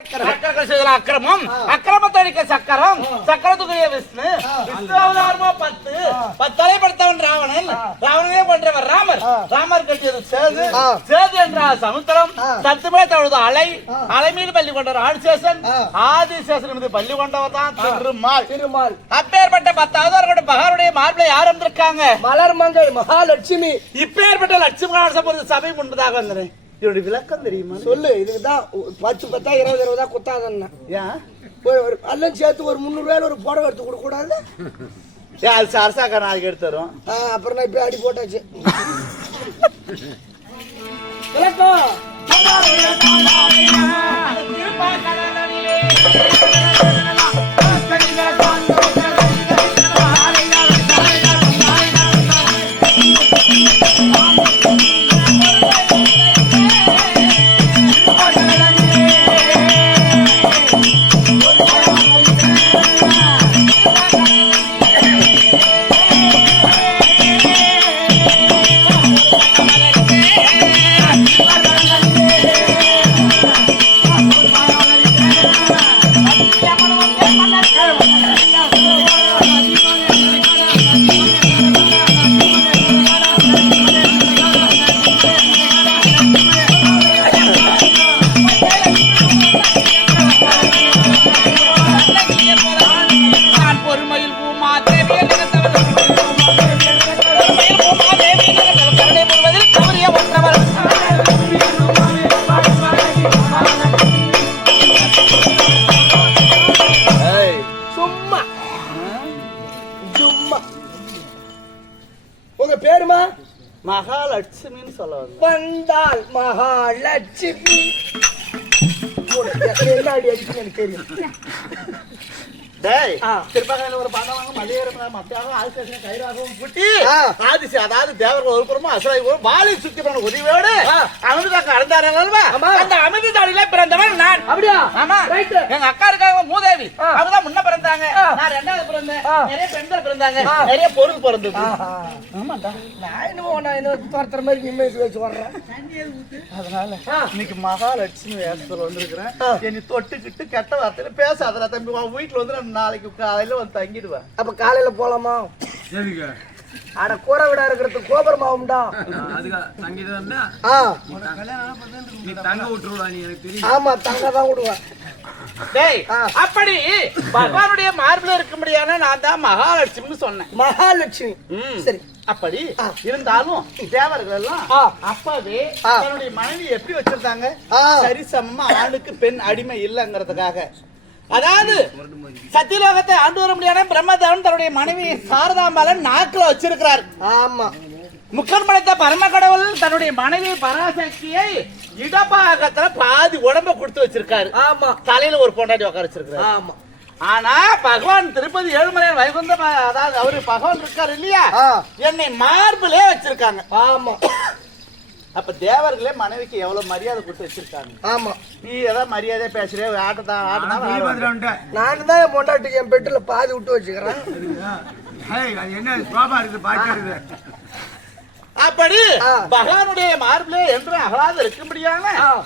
அக்கிரமம் அக்கிரமத்தடிக்க சக்கரம் சக்கரத்துக்குரிய விஷ்ணு விஷ்ணு அவதாரமா 10 தலைப்படுத்தவன் ராவணன் ராவணனே பண்றவர் ராமர் ராமர் கட்டியது சேது சேது என்ற சமுத்திரம் சத்துமே தழுது அலை அலை மீது பள்ளி கொண்டவர் ஆதிசேஷன் ஆதிசேஷன் மீது பள்ளி கொண்டவர் தான் திருமால் அப்பேற்பட்ட 10 அவதாரோட பகவானுடைய மார்பிளை யார் வந்திருக்காங்க மலர்மங்கை மகாலட்சுமி இப்பேற்பட்ட லட்சுமி சபை முன்பதாக வந்தேன் இதோட விளக்கம் தெரியுமா சொல்லு இதுக்குதான் 10 10 20 20 குத்தாதன்னா எல்லாம் சேர்த்து ஒரு 300 ரூபாய் ஒரு புடவை எடுத்து கொடுக்க கூடாது அது அரசாக்க நாளைக்கு எடுத்து தரும் அப்புறம் நான் இப்ப அடி போட்டாச்சு மகாலட்சுமின்னு சொல்ல வந்தால் மகாலட்சுமி என்ன அடி அடிச்சு எனக்கு தெரியும் ஒரு பாண்டவாங்க மலையேறும் மத்தியாகவும் ஆதிசேஷனை கைராகவும் பூட்டி அதாவது தேவர்கள் ஒரு புறமும் அசுராய் வாலி சுத்தி போன உதவியோடு அமிர்தாக்கு அறந்தாரல்வா அந்த அமிர்த தாடியில பிறந்தவன் நான். அப்படியா? ஆமா. எங்க அக்கா இருக்காங்க மூதேவி, அவங்கதான் முன்ன பிறந்தாங்க, நான் 2வது பிறந்தேன். நிறைய பெண்கள் பிறந்தாங்க, நிறைய பொருள் பிறந்தது. ஆமாண்டா, நான் என்ன துரத்துற மாதிரி நிம்மதி வச்சு வர்றேன். அதனால இன்னைக்கு மகாலட்சுமி வேஷத்துல வந்திருக்கிறேன். என்னை தொட்டுக்கிட்டு கெட்ட வார்த்தையில பேசாத தம்பி, வீட்டுல வந்து நாளைக்கு காலையில வந்து தங்கிடுவேன். அப்ப காலையில போலாமா? அட கூரை விட இருக்கிறது கோபுரமாவும்டா. ஆமா, தங்க தான் விடுவேன். அப்படி பகவானுடைய மார்பில் இருக்கும்படியான நான் தான் மகாலட்சுமின்னு சொன்னேன். மகாலட்சுமி, சரி. அப்படி இருந்தாலும் தேவர்கள் எல்லாம் அப்பவே தன்னுடைய மனைவி எப்படி வச்சிருந்தாங்க, சரிசமமா ஆணுக்கு பெண் அடிமை இல்லைங்கிறதுக்காக. அதாவது சத்தியலோகத்தை ஆண்டு வர முடியாத பிரம்மதேவன் தன்னுடைய மனைவி சாரதாம்பாலன் நாக்குல வச்சிருக்கிறார். ஆமா, முக்கன் படைத்த பரம கடவுள் தன்னுடைய மனைவி பராசக்தியை இடபாகத்துல பாதி உடம்ப கொடுத்து வச்சிருக்காரு. ஆமா, தலையில ஒரு பொண்டாட்டி உட்கார வச்சிருக்காரு. ஆமா. ஆனா பகவான் திருப்பதி ஏழுமலையான் வைகுந்த, அதாவது அவரு பகவான் இருக்காரு இல்லையா, என்னை மார்பிலே வச்சிருக்காங்க. ஆமா. அப்ப தேவர்களே மனைவிக்கு எவ்வளவு மரியாதை கொடுத்து வச்சிருக்காங்க. ஆமா, நீ ஏதாவது மரியாதையா பேசுறே, நானும் தான் என் பொண்டாட்டிக்கு என் பெட்டுல பாதி விட்டு வச்சுக்கிறேன். அப்படி பகவானுடைய மார்பிலே என்று அகலாத இருக்கும்படியான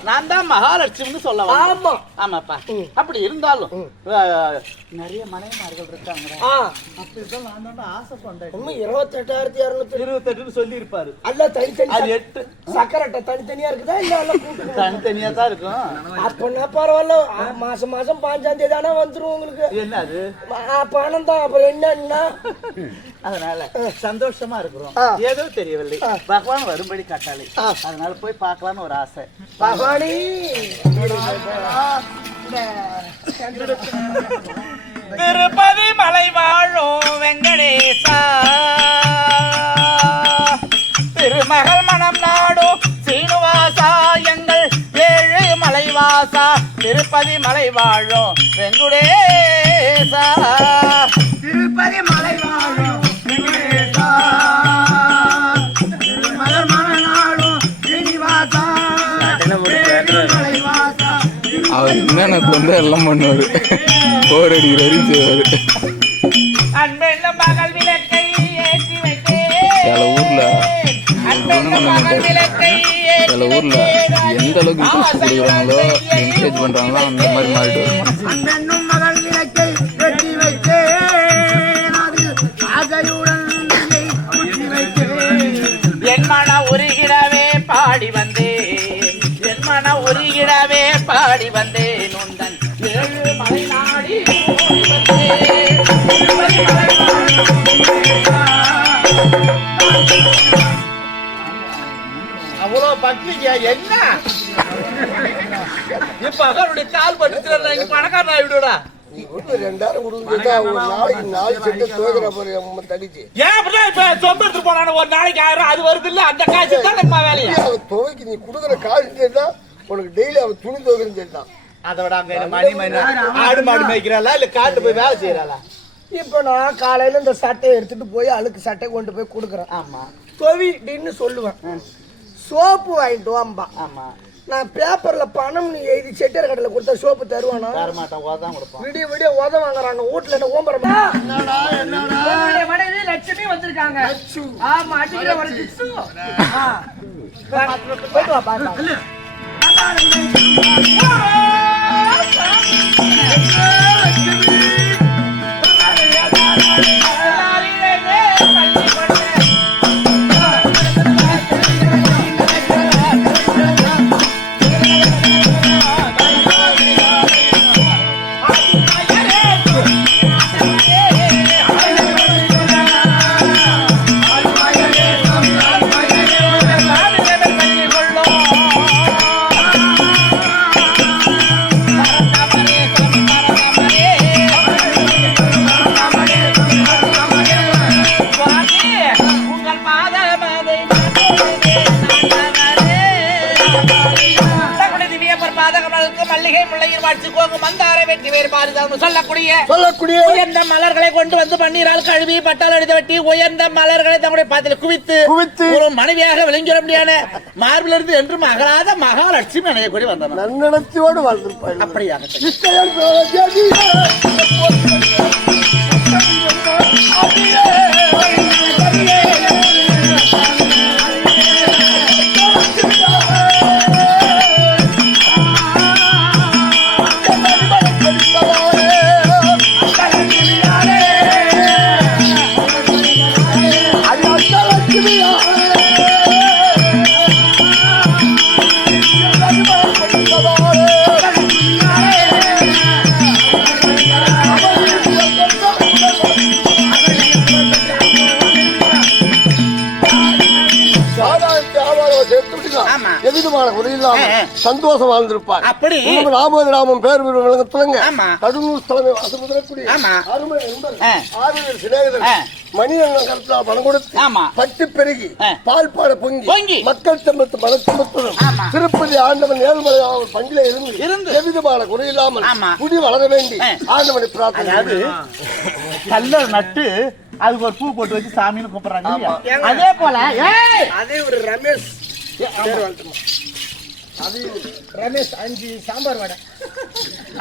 நான் தான் மகாலட்சுமின்னு சொல்ல. ஆமா, ஆமாப்பா. அப்படி இருந்தாலும் நிறைய மனைவிமார்கள் இருக்காங்க. அப்படிதான் நான் தான் ஆசை பண்றேன். 28,228 சொல்லி இருப்பாரு. அல்ல தனித்தனி 8 சக்கரட்டை தனித்தனியா இருக்குதா இல்ல தனித்தனியா தான் இருக்கும். அப்பன்னா பரவாயில்ல, மாசம் மாசம் 5ஆம் தேதி தானே வந்துரும் உங்களுக்கு. என்ன அது பணம் தான். அப்புறம் என்னன்னா அதனால சந்தோஷமா இருக்கிறோம். ஏதோ தெரியவில்லை, பகவான் வரும்படி கட்டாளி, அதனால போய் பார்க்கலான்னு ஒரு ஆசை. பகவானி திருப்பதி மலை வாழும் வெங்கடேசா, திருமகள் மனம் நாடும் சீனுவாசா, எங்கள் 7 மலைவாசா, திருப்பதி மலை வாழும் வெங்கடேசா, திருப்பதி மலை வாழும் வெங்கடேசா, திருமகள் மனம் நாடும் சீனிவாசா, அவர் எனக்கு வந்து எல்லாம் பண்ணுவாரு, போர் அடிக்கிறாரு செய்வாரு. அன்பெல்ல மகள் விளக்கை ஏற்றி வைத்தே, ஊர்ல அன்பெல்ல மகள் விளக்கை சில ஊர்ல எந்த அளவுக்கு இன்ட்ரெஸ்ட் கொடுக்குறாங்களோ என்கரேஜ் பண்றாங்களோ அந்த மாதிரி மாறிட்டு வரும் அண்ணனும் மகள் விளக்கை வெட்டி வைத்தேன் அது ஆசையுடன் ஊற்றி வைத்தேன் என் மன உருகிடவே பாடி வந்தேன் என் மன உருகிடவே பாடி வந்தேன் உந்தன் ஏழு மலை நாடி ஓடி வந்தேன். அவ்வளோ பக்திங்க என்ன இப்ப அவருடைய கால் பட்டு பணக்காரன் ஆயிடுடா 2000 கொடுத்துட்டா ஒரு நாளைக்கு 4 செட்டு துவைக்கிற போற தடிச்சு ஏன் அப்படிதான் இப்ப சொம்பு எடுத்து போனான ஒரு நாளைக்கு 1000 அது வருது இல்ல அந்த காசு தான் நம்ம வேலையா துவைக்கு நீ கொடுக்குற காசு கேட்டா உனக்கு டெய்லி அவன் துணி துவைக்கிறேன்னு கேட்டான் அதை விட அங்க மணி ஆடு மாடு மேய்க்கிறாளா இல்ல காட்டு போய் வேலை செய்யறாளா இப்ப நான் காலையில இந்த சட்டையை எடுத்துட்டு போய் அழுக்கு சட்டை கொண்டு போய் கொடுக்குறேன் ஆமா துவைன்னு சொல்லுவேன் சோப்பு வாங்கிட்டு வாம்பா ஆமா நான் பேப்பர்ல பணம் நீ எழுதி செட்டியார் கடையில கொடுத்தா சோப்பு தருவானா தரமாட்டான் ஓதான் கொடுப்பான் விடிய விடிய உத வாங்குறாங்க வீட்டுல என்ன ஓம்பரமா மனைவி லட்சுமி வந்திருக்காங்க ஆமா அடிக்கிற ஒரு டிச்சு போயிட்டு வா பாருங்க சொல்லக்கூடிய உயர்ந்த மலர்களை கொண்டு வந்து பன்னீரால் கழுவி பட்டால் அடித்து வெட்டி உயர்ந்த மலர்களை தங்களுடைய பாத்தில குவித்து ஒரு மனைவியாக விளங்கிட முடியான மார்பில் இருந்து என்றும் அகலாத மகாலட்சுமி அணையக்கூடிய வந்தனர் நன்னடத்தையோடு வாழ்ந்திருப்பாள் அப்படியாக சந்தோஷம் வாழ்ந்திருப்பார். அப்படி ராமநாமம் பேர் விளங்கத்துலங்க ஆமா கடலூர் தலைமை வாசமுதலக்கூடிய ஆமா அருமை நண்பர் ஆறுதல் சிநேகிதர் மணியண்ணன் கருத்தா பணம் கொடுத்து ஆமா பட்டு பெருகி பால் பாட பொங்கி மக்கள் சம்பத்து மனச்சம்பத்தும் திருப்பதி ஆண்டவன் ஏழுமலை பங்கில இருந்து எவ்விதமான குறையில்லாமல் குடி வளர வேண்டி ஆண்டவனை பிரார்த்தனை கல்ல நட்டு அதுக்கு ஒரு பூ போட்டு வச்சு சாமின்னு கூப்பிடுறாங்க. அதே போல அதே ஒரு ரமேஷ் ரமேஷ் 5 சாம்பார் வடை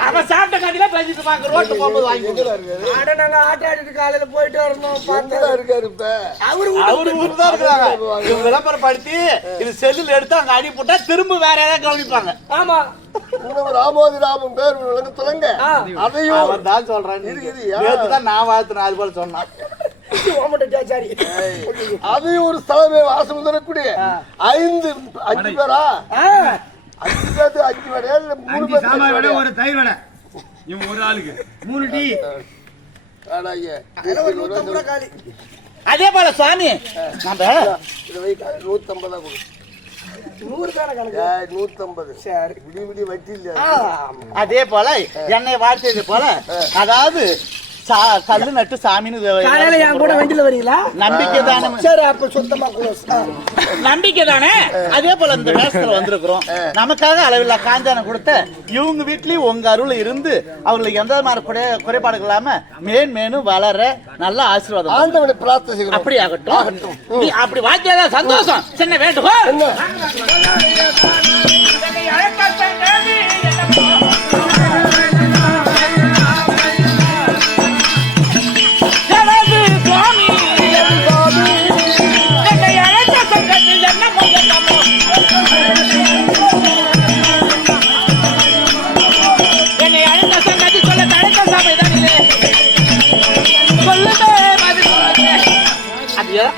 அவன் சாப்பிட்ட கதையில பேசிட்டு பாக்க ரோட்டு போகும்போது வாங்கி நாங்க ஆட்ட ஆடிட்டு காலையில போயிட்டு வரணும் பார்த்தா இருக்காரு இப்ப அவரு ஊருதான் இருக்கிறாங்க. இவங்க விளம்பரப்படுத்தி இது செல்லுல எடுத்து அங்க அடி போட்டா திரும்ப வேற ஏதாவது கவனிப்பாங்க. ஆமா ராமோதிராமன் பேர் விளங்கத்துலங்க அதையும் அவன் தான் சொல்றான். நேத்துதான் நான் வாழ்த்துனேன் அது போல சொன்னான். அதையும் ஒரு ஸ்தலமே வாசம் தரக்கூடிய 5 பேரா 5 பேர் 5 வடை 3 பேர் சாம்பார் வடை ஒரு தயிர் வடை இவன் ஒரு ஆளுக்கு 3 டீ ஆடாயே காலி. அதே போல சுவாமி நம்ம 150 கொடு 100 தான கணக்கு 150 சரி விடி விடி வட்டி இல்ல. அதே போல என்னை வாழ்த்தது போல அதாவது கல்லு நட்டு சாமின்னு என் கூட வண்டியில வரீங்களா? நம்பிக்கை தானே. சரி அப்ப சுத்தமா க்ளோஸ். நம்பிக்கை தானே. அதே போல இந்த வேஷத்துல வந்திருக்கிறோம். நமக்காக அளவில்லா காஞ்சானம் கொடுத்த இவங்க வீட்லயும் உங்க அருள் இருந்து அவங்களுக்கு எந்த மாதிரி குறைபாடுகள் இல்லாம மேன்மேனும் வளர நல்ல ஆசீர்வாதம் ஆண்டவனை பிரார்த்தனை அப்படி ஆகட்டும். அப்படி வாக்கியதா சந்தோஷம். சின்ன வேண்டுகோள்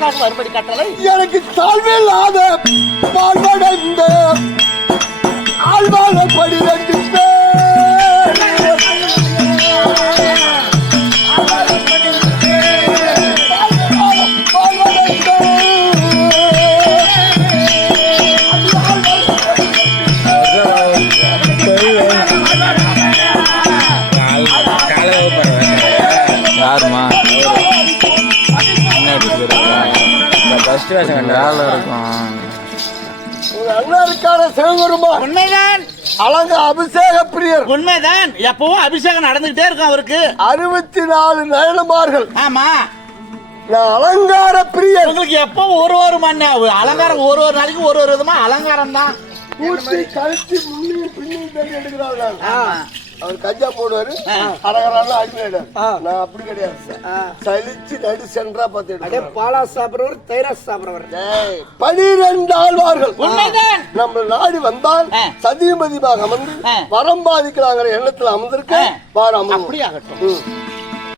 எதற்காக மறுபடி கட்டளை? எனக்கு தாழ்வில்லாத வாழ்வடைந்த ஆழ்வாழ படி 2 பேர் யாருமா வேலை இருக்கும். உங்க அண்ணாருக்கான சிவபெருமான் உண்மைதான், அலங்க அபிஷேக பிரியர். உண்மைதான். எப்பவும் அபிஷேகம் நடந்துகிட்டே இருக்கும் அவருக்கு. 64 நயனமார்கள். ஆமா, நான் அலங்கார பிரியர். உங்களுக்கு எப்போ ஒரு மணி அலங்காரம், ஒரு நாளைக்கு ஒரு விதமா அலங்காரம் தான். கூட்டி கழிச்சு முன்னையும் பின்னையும் தள்ளி எடுக்கிறார்கள். அவர் கஞ்சா போடுவாரு, அரகரான அடிமையிடாரு. நான் அப்படி கிடையாது, சலிச்சு நடு சென்றா பார்த்து பாலா சாப்பிடுறவர் தயிரா சாப்பிடுறவர் 12 ஆழ்வார்கள். உண்மைதான். நம்ம நாடு வந்தால் சதியமதிமாக அமர்ந்து வரம் பாதிக்கலாங்கிற எண்ணத்துல அமர்ந்திருக்க வாரம் அப்படி ஆகட்டும்.